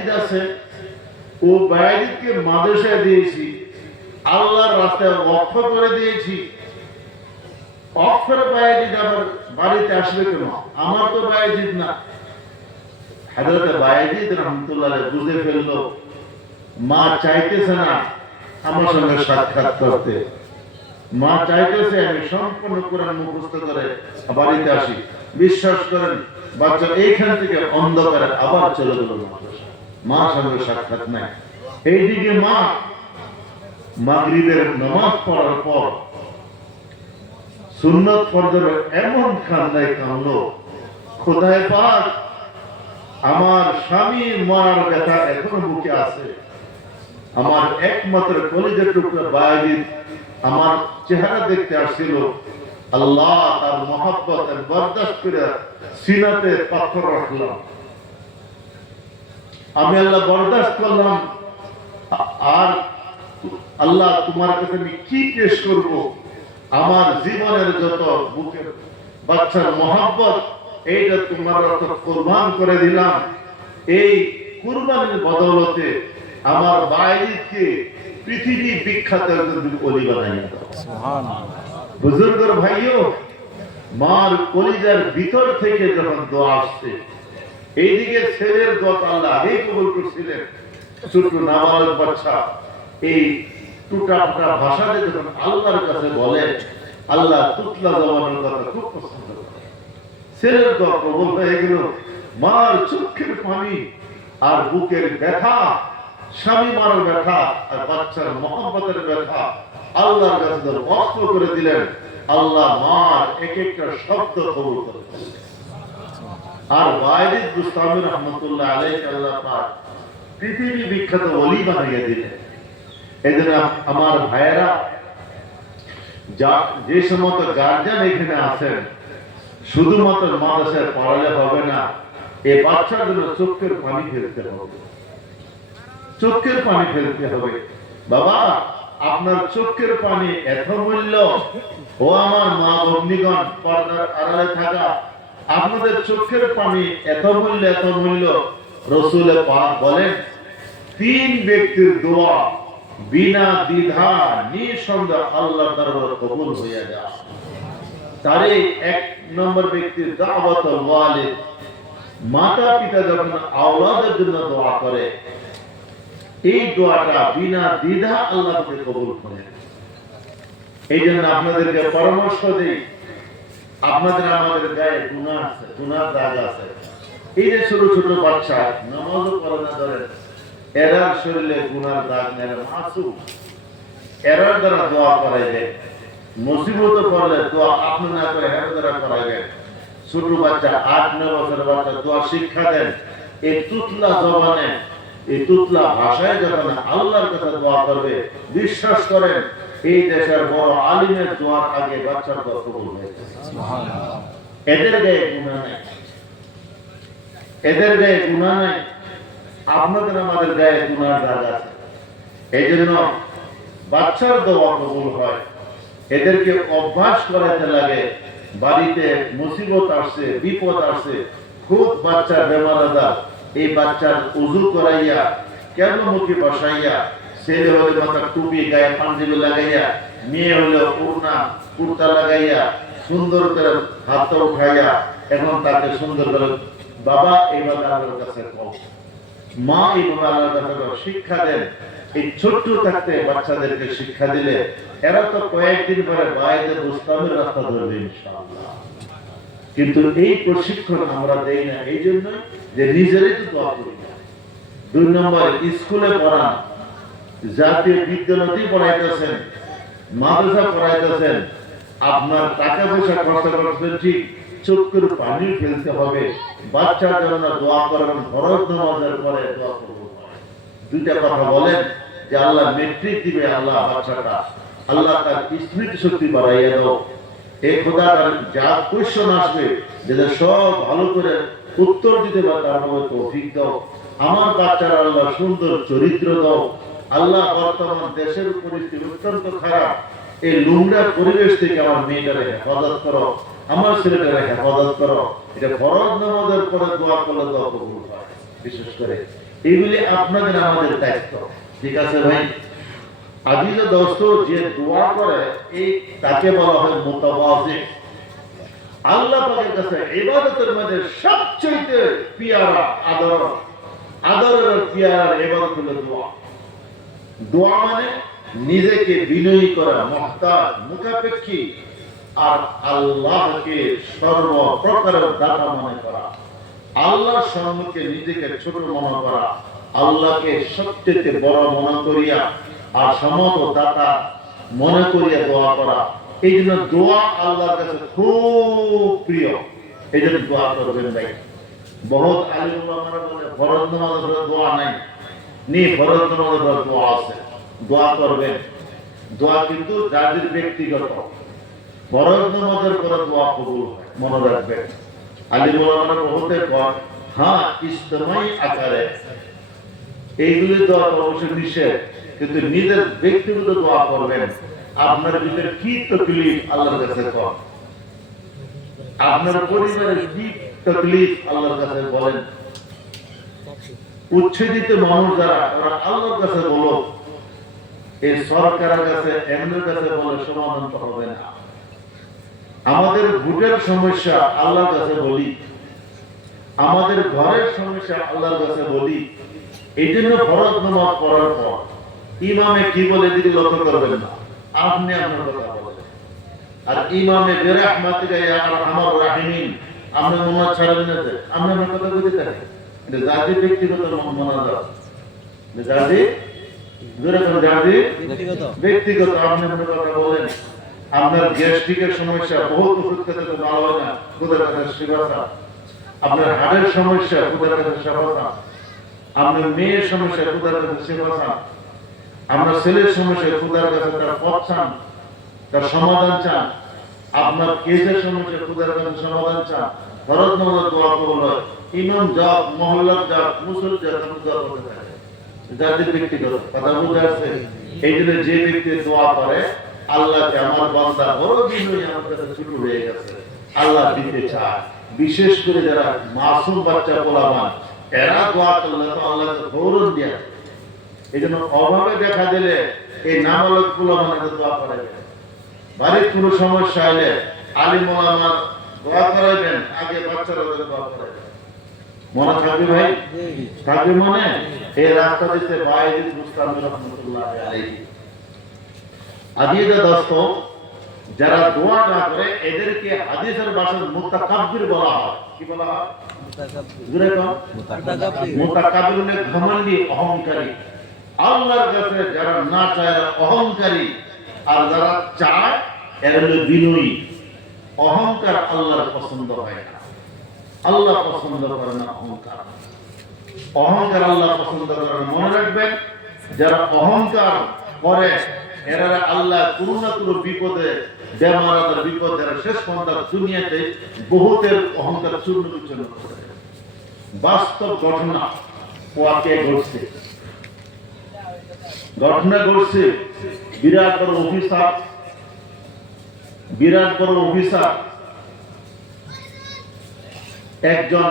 বায়াজিদ আছে, ও বায়াজিদকে মাদ্রাসায় দিয়েছি, আল্লাহর রাস্তায় ওয়াকফ করে দিয়েছি। ওয়াকফের বায়াজিদ আবার বাড়িতে আসবে কেন? আমার তো বায়াজিদ না। হযরত বায়াজিদ রাহমাতুল্লাহ আলাইহি বুঝে ফেললো মা চাইতেছে না আমার সঙ্গে সাক্ষাৎ করতে, মা চাইতেছে আমি সম্পূর্ণ কোরআন মুখস্থ করে বাড়িতে আসি। বিশ্বাস করেন বাচ্চা এইখান থেকে অন্ধকারে আবার চলে গেল মাদ্রাসা, মার সঙ্গে সাক্ষাৎ নাই। এইদিকে মা মাগরিবের নামাজ পড়ার পর সুন্নত ফরজের এমন কান্নায় কাঁদলো, খোদায়ে পাক আমার স্বামী মরার ব্যথা এখনো বুকে আছে, আমার একমাত্র কলিজার টুকরা বায়াজিদ আমার চেহারা দেখতে আসছিল, আল্লাহ তার মহব্বত বরদাস্ত করে সিনাতে পাথর রাখলাম, আমি আল্লাহ বরদাস্ত করলাম। আর আল্লাহ তোমার কাছে আমি কি পেশ করব? আমার জীবনের যত বুকের বাচ্চার মহব্বত এইটা তোমার রাস্তা কুরবান করে দিলাম। এই কুরবানির বদৌলতে আমার বায়াজিদকে পৃথিবী বিখ্যাত একজন ওলি বানাইয়া দাও। সুবহানাল্লাহ। বুজুর্গর ভাইও, মার কলিজার ভিতর থেকে যখন দোয়া আসছে, এইদিকে ছেলের দোয়া আল্লাহ আগেই কবুল করছিলেন। ছোট নাবালক বাচ্চা এই টুটা ফুটা ভাষাতে যখন আল্লাহর কাছে বলে, আল্লাহ তুতলা জবানের কথা খুব পছন্দ করে। ছেলের দোয়া কবুল হয়ে গেল। মার চোখের পানি আর বুকের ব্যথা, স্বামী মারার ব্যথা আর বাচ্চার মহব্বতের ব্যথা আল্লাহর কাছে অস্ত্র করে দিলেন। আল্লাহ মার এক একটা শব্দ কবুল করে। আর বায়াজিদ বুস্তামি রহমতুল্লাহ আলাইহি আল্লাহ পাক পৃথিবী বিখ্যাত ওলি বানিয়ে দিলেন। এজন্য আমার ভাইয়েরা, যে সমস্ত গার্জিয়ান এখানে আছেন, শুধুমাত্র মাদ্রাসায় পড়ালে হবে না, এই বাচ্চার জন্য চোখের পানি ফেলতে হবে, চোখের পানি ফেলতে হবে। বাবা, আপনার চোখের পানি এত মূল্য। ও আমার মা বন্ধুগণ, পর্দার আড়ালে থাকা, আপনাদের চোখের পানি এত মূল্য, এত মূল্য। রাসূল পাক বলেন, তিন ব্যক্তির দোয়া বিনা দ্বিধা নিঃসন্দেহে আল্লাহর দরবারে কবুল হয়ে যায়। তারে এক নম্বর ব্যক্তির দাওয়াতুল ওয়ালিদ, মাতা পিতা যখন আওলাদের জন্য দোয়া করে, এই দোয়াটা বিনা দ্বিধা আল্লাহ তাআলা কবুল করেন। এই জন্য আপনাদেরকে পরামর্শ দেই, আপনাদের আমাদের গায়ে গুনাহ আছে, গুনার দাগ আছে। এই যে ছোট ছোট বাচ্চা নামাজও পড়ে না, ধরেন এরা শরীরে গুনার দাগ নেই, মাসুম, এরার দ্বারা দোয়া করাইবে। মুসিবত পড়লে দোয়া আপনি না করে এর দ্বারা করাইবে। ছোট বাচ্চা 8-9 বছরের বাচ্চা দোয়া শিক্ষা দেন এই তুতলা জবানে, এই তুতলা ভাষায় যখন আল্লাহর কাছে দোয়া করবে, বিশ্বাস করেন এই দেশের বড় আলিমের দোয়ার আগে বাচ্চার দোয়া কবুল হয়ে যায়। সুবহানাল্লাহ। এদের গায়ে গুনাহ নাই, এদের গায়ে গুনাহ নাই, আপনাদের আমাদের গায়ে গুনার দাগ আছে। এই জন্য বাচ্চার দোয়া কবুল হয়। এদেরকে অভ্যাস করাতে লাগে, বাড়িতে মুসিবত আসছে, বিপদ আসছে, খুব বাচ্চা বেমার আজার, এই বাচ্চার উযু করাইয়া কেন মুখে বসাইয়া, ছেলে হলে মাথা টুপি গায়ে পাঞ্জাবি লাগাইয়া, মেয়ে হলে ওড়না কুর্তা লাগাইয়া সুন্দর করে হাতটা উঠাইয়া এখন তাকে সুন্দর করে বাবা এইভাবে আল্লাহর কাছে কও, মা এইভাবে আল্লাহর কাছে শিক্ষা দেন। এই ছোট্ট থাকতে বাচ্চাদেরকে শিক্ষা দিলে এরা তো কয়েকদিন পরে বাইরে বুস্তামের রাস্তা ধরবে ইনশাআল্লাহ। কিন্তু এই প্রশিক্ষণ আমরা দেই না, এই জন্য যে নিজেরাই তো দোয়া করি না। 2 নম্বর, স্কুলে পড়ান, জাতীয় বিদ্যালয়তে পড়াইতেছেন, মাদ্রাসা পড়াইতেছেন, আপনার টাকা পয়সা খরচ করছেন ঠিক, চোখের পানি ফেলতে হবে। বাচ্চার জন্য দোয়া করবেন, ফরজ নামাজের পরে দোয়া করবেন। দুইটা কথা বলেন যে আল্লাহ মেট্রিক দিবে, আল্লাহ বাচ্চাটা, আল্লাহ তার স্মৃতি শক্তি বাড়াইয়া দাও। এই খোদা যা কোয়েশ্চন আসবে যেটা সব ভালো করে উত্তর দিতে পারে তার মধ্যে তৌফিক দাও। আমার বাচ্চার আল্লাহ সুন্দর চরিত্র দাও। আল্লাহ বর্তমান দেশের পরিস্থিতি অত্যন্ত খারাপ, এই নোংরা পরিবেশ থেকে আমার মেয়েটারে হেফাজত করো, আমার ছেলেটারে হেফাজত করো। এটা ফরজ নামাজের পরে দোয়া করলে দোয়া কবুল হয়। বিশেষ করে এগুলি আপনাদের আমাদের দায়িত্ব। ঠিক আছে ভাই? আজিজ দোস্ত, যে দোয়া করে এই তাকে বলা হয় মুতাওয়াজি। আল্লাহ পাকের কাছে ইবাদতের মধ্যে সবচেয়ে পিয়ারা আদরের পিয়ারা ইবাদত হলো দোয়া। দোয়া মানে নিজেকে বিনয়ী করা, মুহতাজ, মুখাপেক্ষী, আর আল্লাহকে সর্বপ্রকারের দাতা মনে করা, আল্লাহর সম্মুখে নিজেকে ছোট মনে করা, আল্লাহকে সবচেয়ে বড় মনে করিয়া আর সমস্ত দাতা মনে করিয়া দোয়া করা। এই জন্য দোয়া আল্লাহর কাছে খুব প্রিয়। এই জন্য দোয়া করবেন ভাই। বহুত আলিম ওলামারা বলে ফরজ নামাজের দোয়া নাই, ফরজ নামাজের দোয়া আছে, দোয়া করবেন। দোয়া কিন্তু যাদের ব্যক্তিগত, ফরজ নামাজের পরে দোয়া কবুল হয়, মনে রাখবেন। আলিম ওলামারা বহুতে কয়, হ্যাঁ ইজতিমাই আকারে এইগুলি দোয়া অবশ্যই নিষেধ, কিন্তু নিজের ব্যক্তিগত দোয়া করবেন। আপনার ভিতরে কি তকলিফ আল্লাহর কাছে কর, আপনার পরিবারের কি তকলিফ আল্লাহর কাছে বলেন। উচ্ছেদিত মানুষ যারা, ওরা আল্লাহর কাছে বলো। এই সরকারের কাছে, এমনের কাছে বলে সমাধান তো হবে না। আমাদের ভোটের সমস্যা আল্লাহর কাছে বলি, আমাদের ঘরের সমস্যা আল্লাহর কাছে বলি। এই জন্য ফরজ নামাজ পড়ার পর ইমামে কি বলে দিদি লক্ষ্য করবেন না, আপনি আপনার কথা বলেন। আর ইমামে বিরহমাতিকা ইয়া আরহামার রাহিমিন, আপনি মনে ছাড়বেন না যে আপনি আপনার কথা বলতে থাকেন। এটা জাতি ব্যক্তিগত মনোজাত, জাতি ব্যক্তিগত, আপনি আপনার কথা বলেন। আপনার গ্যাস্ট্রিকের সমস্যা, বহুত ওষুধ খেতে তো ভালো হয় না, খুদের কাছে সেবা। আপনার হাড়ের সমস্যা, খুদের কাছে সেবা। আপনার মেয়ের সমস্যা, খুদের কাছে সেবা। আপনার ছেলের সমস্যা, খুদার কাছে তার পথ চান, তার সমাধান চান। আপনার কেসের সমস্যা, খুদার কাছে সমাধান চান। ফরজ নামাজ দোয়া কবুল হয়। ইমাম যাক, মহল্লার যাক, মুসল যাক, দোয়া করতে থাকে। যাদের ব্যক্তিগত কথা বুঝে আছে। এই জন্য যে ব্যক্তি দোয়া করে, আল্লাহকে আমার বান্দা বড় বিনয়ী, আমার কাছে ছোট হয়ে গেছে, আল্লাহ দিতে চায়। বিশেষ করে যারা মাসুম বাচ্চা পোলাপান, এরা দোয়া করলে তো আল্লাহকে গৌরব দেয়। এই জন্য অভাবে দেখা দিলে এই নাবালক পোলাপানের দোয়া করাইবেন। বাড়ির কোনো সমস্যা হলে আলিম ওলামার দোয়া করাইবেন, আগে বাচ্চারা দোয়া করাইবেন। মনে থাকবে ভাই? থাকবে মনে? এই রাস্তা দিতে বাইরে মুস্তামি রহমাতুল্লাহ আলাইহি। আজিজ দোস্ত, যারা দোয়া না করে এদেরকে হাদিসের ভাষায় মুতাকাব্বির বলা হয়। কি বলা হয়? মুতাকাব্বির মানে ঘমন্ডি, অহংকারী। আল্লাহর কাছে যারা না চায় অহংকারী, আর যারা চায় এরা হলো বিনয়ী। অহংকার আল্লাহর পছন্দ হয় না, আল্লাহ পছন্দ করে না অহংকার। অহংকার আল্লাহ পছন্দ করে না। মনে রাখবেন, যারা অহংকার করে এরা আল্লাহ কোনো না কোনো বিপদে, বেমার বিপদে, শেষ পর্যন্ত দুনিয়াতে বহুতের অহংকার চূর্ণ বিচূর্ণ করে। বাস্তব ঘটনা ওয়াকে ঘটছে, ঘটনা ঘটছে। বিরাট বড় অফিসার, বিরাট বড় অফিসার একজন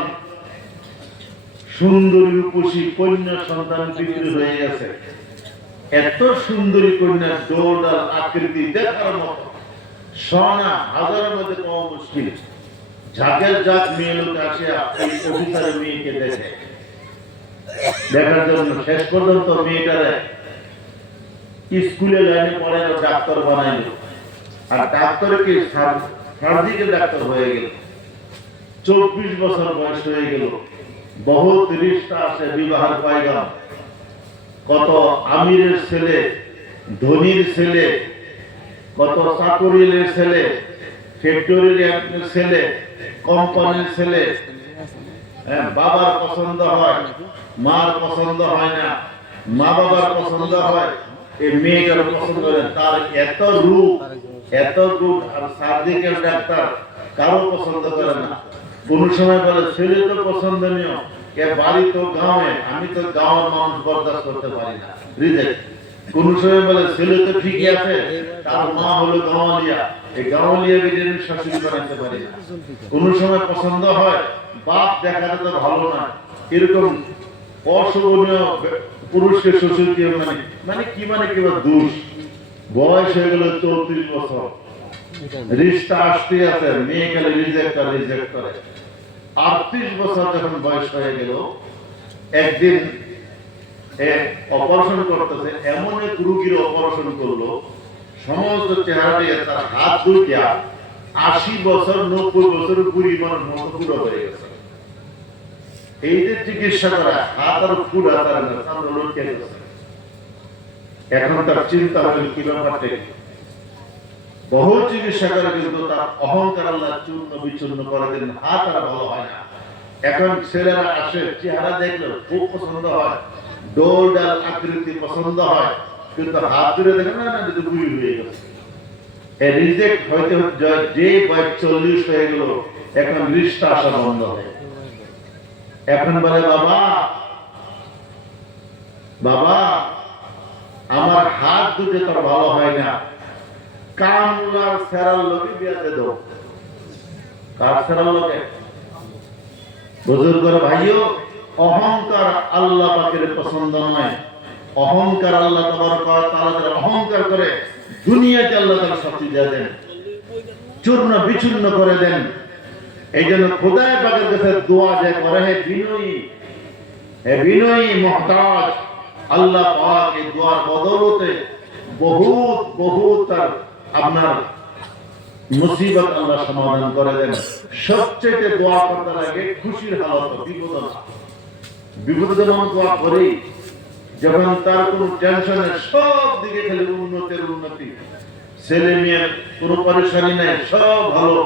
সুন্দরী রূপসী কন্যা সন্তান বিক্রি হয়ে গেছে। এত সুন্দরী কন্যা, দৌড়াল আকৃতি দেখার মতো, সোনা হাজারের মধ্যে পাওয়া মুশকিল। ঝাঁকের ঝাঁক মেয়ে লোক আসিয়া এই অফিসারের মেয়েকে দেখে, দেখার জন্য শেষ পর্যন্ত মেয়েটারে স্কুলে লাইনে পড়ে ডাক্তার বানাইল। আর ডাক্তার কি সার্জিক্যাল ডাক্তার হয়ে গেল। 24 বছর বয়স হয়ে গেল। বহুত রিশতা আসে, বিবাহের পায়গাম। কত আমিরের ছেলে, ধনীর ছেলে, কত চাকরির ছেলে, ফ্যাক্টরির ছেলে, কোম্পানির ছেলে। বাবার পছন্দ হয়, মার পছন্দ হয় না, মা বাবার পছন্দ হয়, এই মেয়েটার পছন্দ হয়। তার এত রূপ, এত গুণ, আর সার্জিক্যাল ডাক্তার কারো পছন্দ করে না। কোন সময় বলে ছেলে তো পছন্দনীয়, কে বাড়ি তো গাঁয়ে, আমি তো গাঁয়ের মানুষ বরদাস্ত করতে পারি না, রিজেক্ট। কোন সময় বলে ছেলে তো ঠিকই আছে, তার মা হলো গাঁওয়ালিয়া, এই গাঁওয়ালিয়া বিজেপি শাসন করাতে পারি না। কোন সময় পছন্দ হয় বাপ দেখাতে তো ভালো না, এরকম অশোভনীয় পুরুষকে শ্বশুর কি মানে কি দোষ। বয়স হয়ে গেল 34 বছর, রিশতা আসতে আছে, মেয়ে গেলে রিজেক্ট করে। 38 বছর যখন বয়স হয়ে গেল, একদিন অপারেশন করতেছে, এমন এক রোগীর অপারেশন করলো, সমস্ত চেহারাটি তার হাত দুইটা 80 বছর 90 বছর বুড়ি মানুষ মতো পুরো হয়ে গেছে। এই যে চিকিৎসা করা, হাত আর পুরা তার সামনে লটকে গেছে। এখন তার চিন্তা হল কি ব্যাপারটা। বহু চিকিৎসা করে কিন্তু তার অহংকার আল্লাহ চূর্ণ বিচূর্ণ করে দেন, হাত আর ভালো হয় না। এখন ছেলেরা আসে, চেহারা দেখলে খুব পছন্দ হয়, ডোল ডাল আকৃতি পছন্দ হয়, কিন্তু হাত ধরে দেখে না যদি বুড়ি হয়ে গেছে। রিজেক্ট হইতে যে বয়স 40 হয়ে গেল, এখন রিশতা আসা বন্ধ হয়। এখন বলে বাবা আমার হাত দুটো তোর ভালো হয় না, কামলার ফেরার লোকে বিয়াতে দাও। কার ফেরার লোকে? বুজুর্গরা ভাইও, অহংকার আল্লাহ পাকের পছন্দ নয়। অহংকার আল্লাহ তাবারক ওয়া তাআলা অহংকার করে দুনিয়াতে আল্লাহ তাআলা শাস্তি দিয়ে দেন, চূর্ণ বিচূর্ণ করে দেন। এই জন্য খোদায়ে পাকের কাছে দোয়া যে করে, হে বিনয়ী মুহতাজ, আল্লাহ পাক এই দোয়ার বদৌলতে বহুত তার আপনার মুসিবত আল্লাহ সমাধান করে দেন। সবচেয়ে দোয়া করতে লাগে খুশির হালত, বিপদ যেমন দোয়া করি, যখন তার কোনো টেনশন নেই, সব দিকে খালি উন্নতি, ছেলে মেয়ের কোনো পরেশানি নেই, সব ভালো,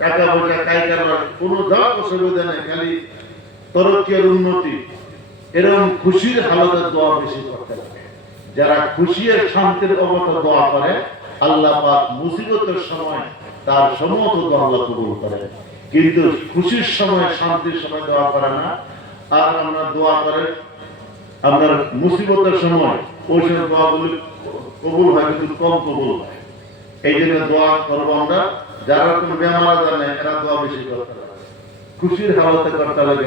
টাকা পয়সা কায়দার কোনো অসুবিধা নেই, খালি তরক্কি আর উন্নতি, এরকম খুশির হালতে দোয়া বেশি করতে লাগে। যারা খুশি আর শান্তির অবস্থা দোয়া করে, আল্লাহ পাক মুসিবতের সময় তার সমস্ত দোয়া আল্লাহ কবুল করে। কিন্তু খুশির সময় শান্তির সময় দোয়া করে না। আর আমরা দোয়া করে আপনার মুসিবতের সময় ওই সব দোয়াগুলি কবুল হয়, কিন্তু কম কবুল হয়। এই জন্য দোয়া করবো আমরা, যারা কোনো বেমার আজার নেই, এরা দোয়া বেশি করতে লাগে, খুশির হালতে করতে লাগে,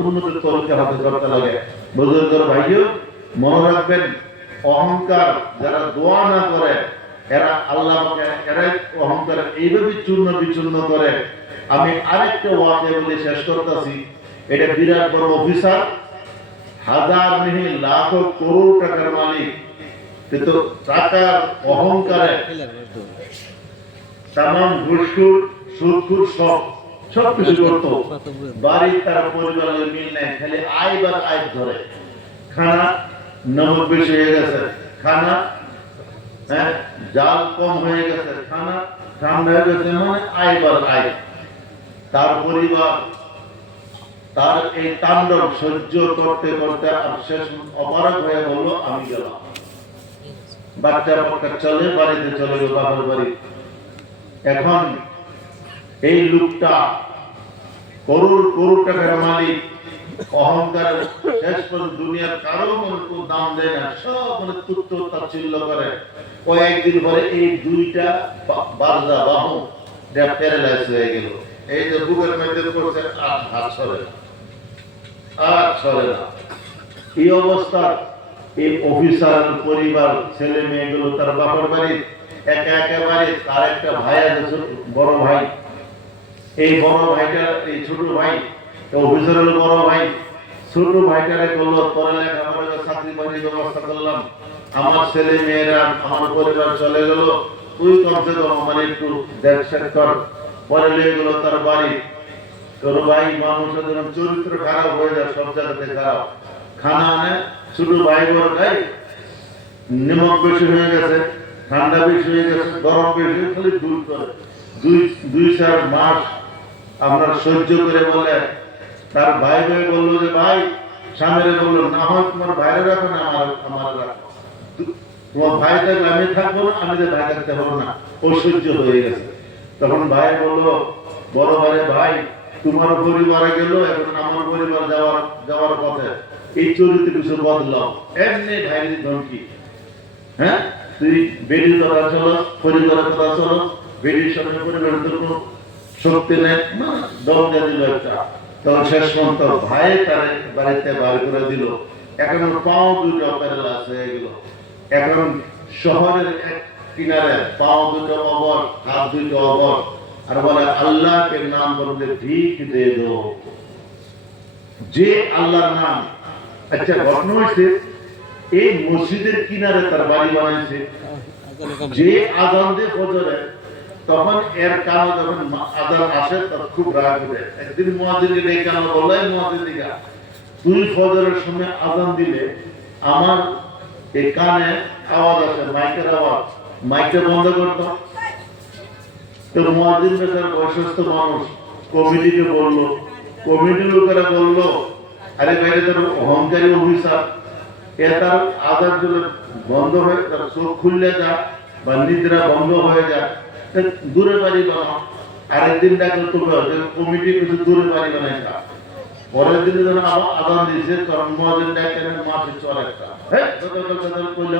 উন্নতির তরিকা হাতে করতে লাগে। বুজুর্গরা ভাইও মনে রাখবেন, অহংকার যারা দোয়া না করে, এরা আল্লাহ এরাই অহংকার এইভাবে চূর্ণ বিচূর্ণ করে। আমি আরেকটা ওয়াকিয়া বলে শেষ করতেছি। এটা বিরাট বড় অফিসার, হাজার নেই লাখো করোড় টাকার মালিক, কিন্তু টাকার অহংকারে তামাম ঘুষখোর সুদখোর সব কিছু করতো। বাড়ির তার পরিবারের মিল নেই, খালি আয় ধরে। খানা নমক বেশি হয়ে গেছে, খানা জাল কম হয়ে গেছে, খানা ঠান্ডা হয়ে গেছে, মানে আয়। তার পরিবার তার এই তাণ্ডব সহ্য করতে করতে শেষ অপারগ হয়ে বললো, আমি গেলাম। বাচ্চা চলে, বাড়িতে চলে গেল বাবার বাড়ি। এখন এই লোকটা করোড় টাকার মালিক, অহংকার শেষ পর্যন্ত দুনিয়ার কারো কোনো দাম দেয় না, সব মানে তুচ্ছ তাচ্ছিল্য করে। কয়েকদিন পরে এই দুইটা বারজা বাহু প্যারালাইজ হয়ে গেল। এই যে বুকের মধ্যে করছে, হাত সরে না। এই অবস্থা এই অফিসার পরিবার ছেলে মেয়েগুলো তার বাবার বাড়ি একেবারে। তার একটা ভাই আছে, বড় ভাই। এই বড় ভাইটা, এই ছোট ভাই অফিসারের বড় ভাই, ছোট ভাইটারে বললো, তোরা লেখাপড়া চাকরি বাকরির ব্যবস্থা করলাম, আমার ছেলে মেয়েরা আমার পরিবার চলে গেল, তুই কমসে কম আমার একটু দেখছেন কর। পরে লেগে গেল তার বাড়ি। তোর ভাই মানুষের যেমন চরিত্র খারাপ হয়ে যায়, সব জায়গাতে খারাপ। খানা আনে, ছোট ভাই বড় ভাই, নিমক বেশি হয়ে গেছে, ঠান্ডা বেশি হয়ে গেছে, গরম বেশি, খালি দূর করে। 2-4 মাস আমরা সহ্য করে বলে, তার ভাই বললো যে ভাই, স্বামীরে বললো, না হয় তোমার ভাইরে রাখো না, আমার রাখো। তোমার ভাই থাকলে আমি থাকবো না, আমি যে ভাই থাকতে হবো না। ও সহ্য হয়ে গেছে। তখন ভাই বললো, বড় ভাই তোমার পরিবারে গেল, এখন আমার পরিবার যাওয়ার পথে, এই চরিত্র কিছু বদলাও। এমনি ভাইয়ের ধমকি, হ্যাঁ তুই বেডির কথা চলো, পরিবারের কথা চলো, বেডির সামনে পরিবারের কোনো শক্তি নেই, দরজা দিল একটা। তখন শেষ পর্যন্ত ভাই তার বাড়িতে বার করে দিল। এখন পাও দুটো প্যারালাইজ হয়ে গেল। এখন শহরের এক কিনারে পাও দুটো অবর, হাত দুটো অবর, আর বলে আল্লাহকে নাম বলতে ভিক দে দো। যে আল্লাহর নাম, আচ্ছা ঘটনা হয়েছে এই মসজিদের কিনারে তার বাড়ি বানাইছে। যে আজান দিয়ে ফজরে, তখন এর কারণ যখন আজান আসে তখন খুব রাগ উঠে। একদিন মুয়াজ্জিনকে ডেকে আনা বলে, মুয়াজ্জিন দিকা তুই ফজরের সময় আজান দিলে আমার এই কানে আওয়াজ আসে, মাইকের আওয়াজ, মাইকটা বন্ধ করতো। তো মুয়াজ্জিন বেচার বয়সস্থ মানুষ কমিটিকে বললো, কমিটির লোকেরা বললো আরে ভাই তোর অহংকারী অভিশাপ, এ তার আজান দিলে বন্ধ হয়ে তার চোখ খুললে যা বা নিদ্রা বন্ধ হয়ে যায়, দূরে বাড়ি বানাও। আরেকদিন ডাকলে তোকে কমিটি কিছু দূরে বাড়ি বানাই খা। পরের দিন যখন আবার আদান দিয়েছে তখন মুয়াজ্জিন ডাকেন মাঠে চল একটা, হ্যাঁ কইল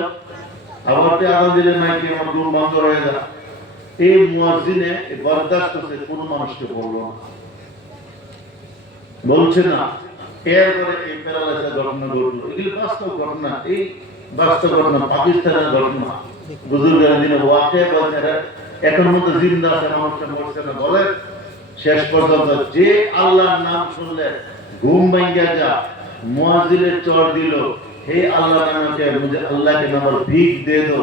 আবার আদান দিলে নাকি আমার ঘুম বন্ধ হয়ে যায়। এই মুয়াজ্জিনে বরদাস্ত করতে কোনো মানুষকে বললো না, বলছে না। এরপরে এই প্যারালাইসিস ঘটনা ঘটলো। এগুলি বাস্তব ঘটনা, এই বাস্তব ঘটনা পাকিস্তানের ঘটনা। বুজুর্গের দিনে ওয়াকে বলছে এখন মতো জিন্দা আছে, মানুষটা মরছে না বলে। শেষ পর্যন্ত যে আল্লাহর নাম শুনলে ঘুম ভাঙ্গা যা, মুয়াজ্জিনের চর দিল, হে আল্লাহ নামকে মুঝে আল্লাহকে নাম ভিক দে দো।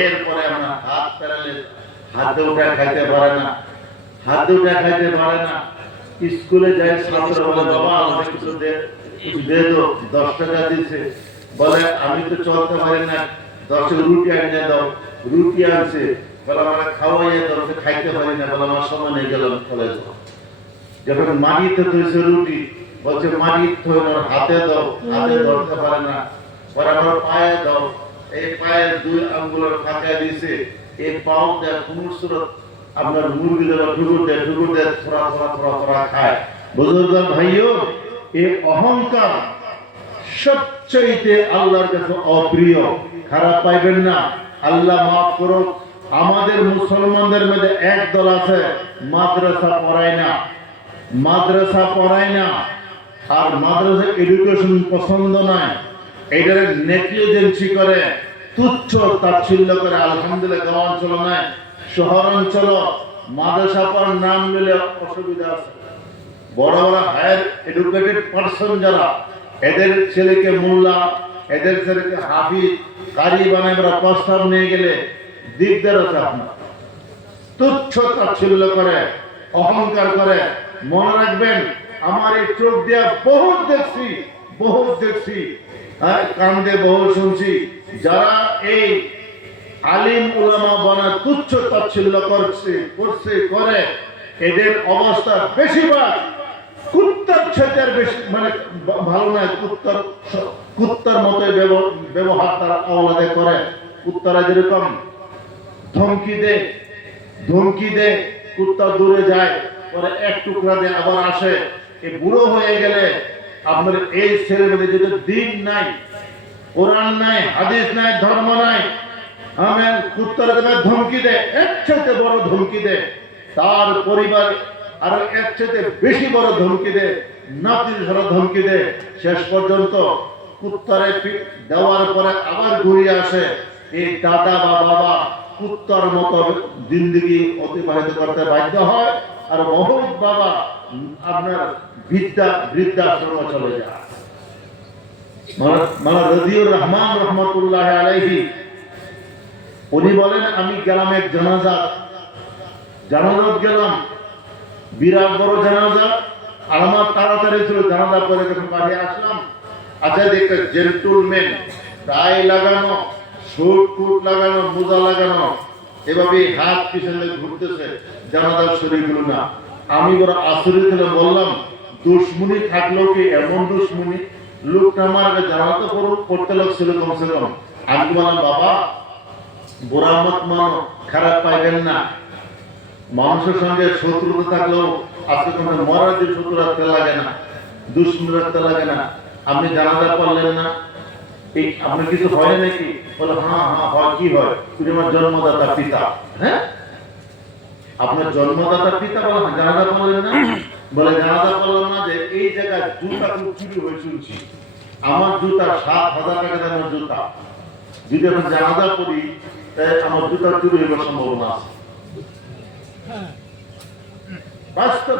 এরপরে আমরা হাত প্যারালাইসিস, হাতে উঠা খাইতে পারে না, হাতে উঠা খাইতে পারে না। স্কুলে যায় ছাত্র বলে বাবা আমাকে কিছু দে দো, 10 টাকা দিচ্ছে, বলে আমি তো চলতে পারি না, 10 রুটি এনে দাও। রুটি আনছে, বলে আমার খাওয়াইয়া দাও, খাইতে পারি না, বলে আমার সময় নেই, গেলাম কলেজে। যখন মাটিতে ধরেছে রুটি, বলছে মাটি ধরে হাতে দাও, হাতে ধরতে পারে না, পরে আমার পায়ে দাও, এই পায়ের 2 আঙ্গুলের ফাঁকায় দিছে, এই পাও দেয় কোন সুরত আপনার মুরগি দেওয়া ঠুকুর দেয়, ঠুকুর দেয়, থোড়া থোড়া থোড়া থোড়া খায়। বুজুর্গ ভাইও, এই অহংকার সবচাইতে আল্লাহর কাছে অপ্রিয়। খারাপ পাইবেন না, আল্লাহ মাফ করুক। আমাদের মুসলমানদের মধ্যে এক দল আছে মাদ্রাসা পড়ায় না, মাদ্রাসা পড়ায় না, আর মাদ্রাসা এডুকেশন পছন্দ নয়, এটার নেগলিজেন্সি করে, তুচ্ছ তাচ্ছিল্য করে। আলহামদুলিল্লাহ গ্রাম অঞ্চল নয়, শহর অঞ্চল মাদ্রাসা পড়ার নাম নিলে অসুবিধা আছে। বড় বড় হায়ার এডুকেটেড পারসন যারা, এদের ছেলেকে মোল্লা, এদের ছেলেকে হাফিজ, কারি বানায় প্রস্তাব নিয়ে গেলে দিকদার আছে আপনার। তুচ্ছ তাচ্ছিল্য করে, অহংকার করে। মনে রাখবেন, আমার এই চোখ দিয়া বহুত দেখছি, বহুত দেখছি, কান্দে বহু শুনছি, যারা এই আলিম উলামা বানা তুচ্ছ তাচ্ছিল্য করে, এদের অবস্থা বেশিরভাগ কুত্তার ছেলের বেশি, মানে ভালো নয়, কুত্তার মতো ব্যবহার তারা আওলাদে করে। কুত্তারা যেরকম ধমকি দে, কুত্তা দূরে যায়, পরে এক টুকরা দিয়ে আবার আসে। এই বুড়ো হয়ে গেলে আপনার এই ছেলের মধ্যে যদি দিন নাই, কোরআন নাই, হাদিস নাই, ধর্ম নাই, আমি কুত্তার ধমকি দেয়, এর চাইতে বড় ধমকি দেয়, তার পরিবার আরো এর চাইতে বেশি বড় ধমকি দেয়, নাতির ধরা ধমকি দেয়। শেষ পর্যন্ত কুত্তারে দেওয়ার পরে আবার ঘুরিয়ে আসে। এই দাদা বা বাবা কুত্তার মতো জিন্দগি অতিবাহিত করতে বাধ্য হয়, আর বহুত বাবা আপনার বৃদ্ধাশ্রমে চলে যায়। মাওলানা রজিউর রহমান রহমাতুল্লাহ আলাইহি উনি বলেন, আমি গেলাম এক জানাজাত গেলাম, বিরাট বড় জানাজা, আর আমার তাড়াতাড়ি ছিল। জানাজা পরে যখন বাড়ি আসলাম, আচ্ছা দেখতে জেন্টলম্যান, টাই লাগানো, শুট টুট লাগানো, মোজা লাগানো, এভাবে হাত পিছনে ঘুরতেছে, জানাজার শরীরগুলো না। আমি বড় আশ্চর্য হলে বললাম, দুশ্মনী থাকলেও কি এমন দুশ্মনী? লোকটা আমার জানাজা করতে লাগছিল কমসে কম। আমি বললাম, বাবা বোরামত মানো, খারাপ পাইবেন না। মানুষের সঙ্গে শত্রুতা থাকলেও আজকে কোনো মরার দিন শত্রু রাখতে লাগে না, দুশ্মন রাখতে লাগে না। আপনি জানাজা পড়লেন না, এই আপনার কিছু হয় নাকি? বলে হ্যাঁ হয়। কি হয়? তুমি আমার জন্মদাতা পিতা। হ্যাঁ, আপনার জন্মদাতা পিতা, বলে জানাজা পড়লেন না, বলে জানাজা করলাম না যে এই জায়গায় জুতা খুব চুরি হয়ে শুনছি, আমার জুতা 7,000 টাকা দামের জুতা, যদি আমি জানাজা করি তাই আমার জুতা চুরি হওয়ার সম্ভাবনা আছে। বাস্তব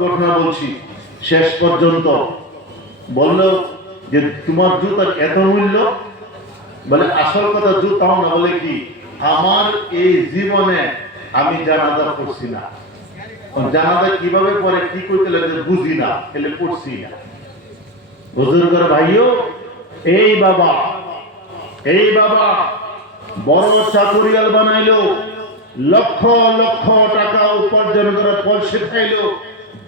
ঘটনা বলছি। শেষ পর্যন্ত বললো যে তোমার জুতার এত মূল্য, বলে আসল কথা জুতাও না, বলে কি আমার এই জীবনে আমি জানাজা করছি না, জানাজা কিভাবে পরে কি করতে লাগে বুঝি না, এলে পড়ছি না। বুজুর্গের ভাইও, এই বাবা বড় চাকুরিয়াল বানাইলো, লক্ষ লক্ষ টাকা উপার্জন করে পয়সা খাইলো,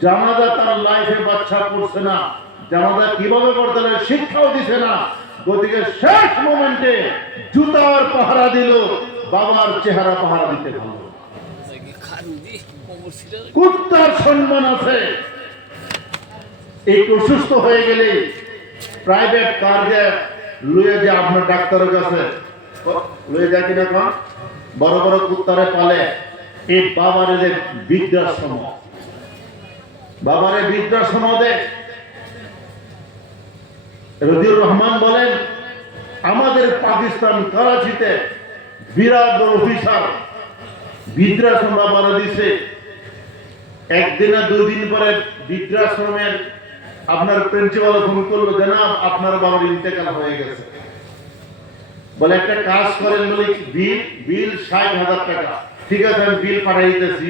জানাজা তার লাইফে বাচ্চা করছে না, জানাজা কিভাবে করতে লাগে শিক্ষাও দিছে না। গতিকে শেষ মোমেন্টে জুতার পাহারা দিল, বাবার চেহারা পাহারা দিতে ভালো। কুত্তার সম্মান আছে। এই অসুস্থ হয়ে গেলে প্রাইভেট কার লুয়ে যে আপনার ডাক্তারের কাছে লুয়ে যায় কিনা, কোন বড় বড় কুত্তারে পালে। এই বাবারে বৃদ্ধাশ্রম দেয়। রদিউর রহমান বলেন, আমাদের পাকিস্তান করাচিতে বিরাট বড় অফিসার বৃদ্ধাশ্রম বাবারা দিছে। একদিনে 2 দিন পরে বৃদ্ধাশ্রমের আপনার প্রিন্সিপাল ফোন করলো, জানাব আপনার বাবার ইন্তেকাল হয়ে গেছে। বলে একটা কাজ করেন, বলে বিল 60,000 টাকা। ঠিক আছে, আমি বিল পাঠিয়ে দিতেছি,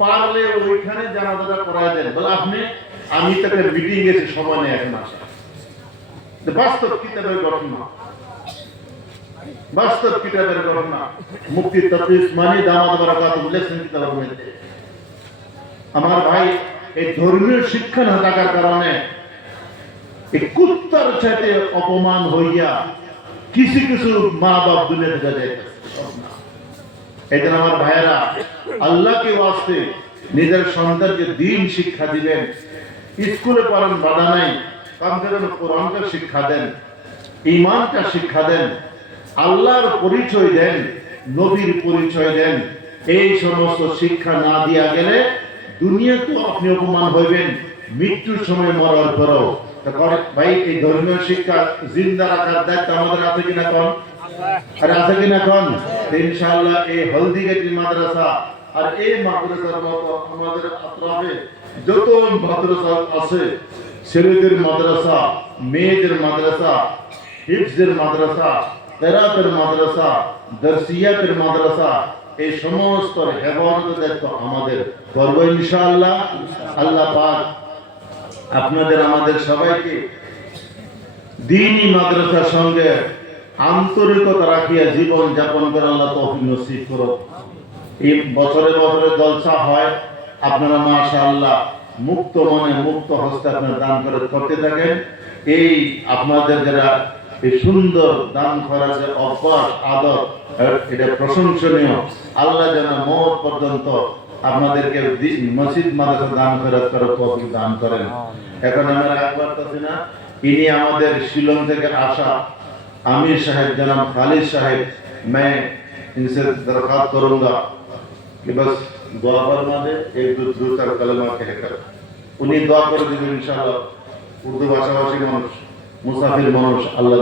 পারলে ওইখানে জানাজাটা করাই দেন। বলে আপনি, আমি তো একটা মিটিং গেছি, সময় নেই এখন আসা। বাস্তব কিতাবের ঘটনা, মুফতি তকি উসমানী দামাত বারাকাতুহু বলেছেন কিতাবের মধ্যে। আমার ভাই, এই ধর্মীয় শিক্ষা না থাকার কারণে এই কুত্তার সাথে অপমান হইয়া কিছু মা বাপ দুনিয়া থেকে যাইতেছে। এই জন্য আমার ভাইয়েরা, আল্লাহকে ওয়াস্তে নিজের সন্তানকে দিন শিক্ষা দিবেন। স্কুলে পড়ান বাধা নাই, কমসে কম কোরআনটা শিক্ষা দেন, ঈমানটা শিক্ষা দেন, আল্লাহর পরিচয় দেন, নবীর পরিচয় দেন। এই সমস্ত শিক্ষা না দিয়া গেলে দুনিয়াতেও আপনি অপমান হইবেন, মৃত্যুর সময় মরার পরেও। ভাই, এই ধর্মীয় শিক্ষা জিন্দা রাখার দায়িত্ব আমাদের আছে কিনা কোন? আরে আছে কিনা কোন? ইনশাআল্লাহ এই হলদিগেট মাদ্রাসা আর এই মাদ্রাসার মতো আমাদের আত্রাফে যত মাদ্রাসা আছে, ছেলেদের মাদ্রাসা, মেয়েদের মাদ্রাসা, হিফজের মাদ্রাসা, কেরাতের মাদ্রাসা, দরসিয়াতের মাদ্রাসা, এই সমস্ত হেফাজতের দায়িত্ব আমাদের করব ইনশাআল্লাহ। আল্লাহ পাক আপনাদের আমাদের সবাইকে দ্বীনি মাদ্রাসার সঙ্গে আন্তরিকতা রাখিয়া জীবন যাপন করে আল্লাহ তৌফিক নসিব করুন। এই বছরে বছরে জলসা হয়, আপনারা মাশাআল্লাহ মুক্ত মনে মুক্ত হস্তে আপনারা দান করতে থাকেন। এই আপনাদের যারা এই সুন্দর দান করার যে অভ্যাস আদত, এটা প্রশংসনীয়। আল্লাহ যেন মওত পর্যন্ত আপনাদেরকে মসজিদ মাদ্রাসা দান করার তৌফিক দান করেন। এখন আমরা একবার তো না, ইনি আমাদের শিলং থেকে আসা आमिर साहब जनाब खालिद साहब, मैं इनसे दरख्वास्त करूंगा कि बस दुआ फरमा दे, एक दो चार कलमा कहकर उन्हीं दुआ कर देंगे इंशाल्लाह। उर्दू भाषा भाषी मानुष, मुसाफिर मानुष, अल्लाह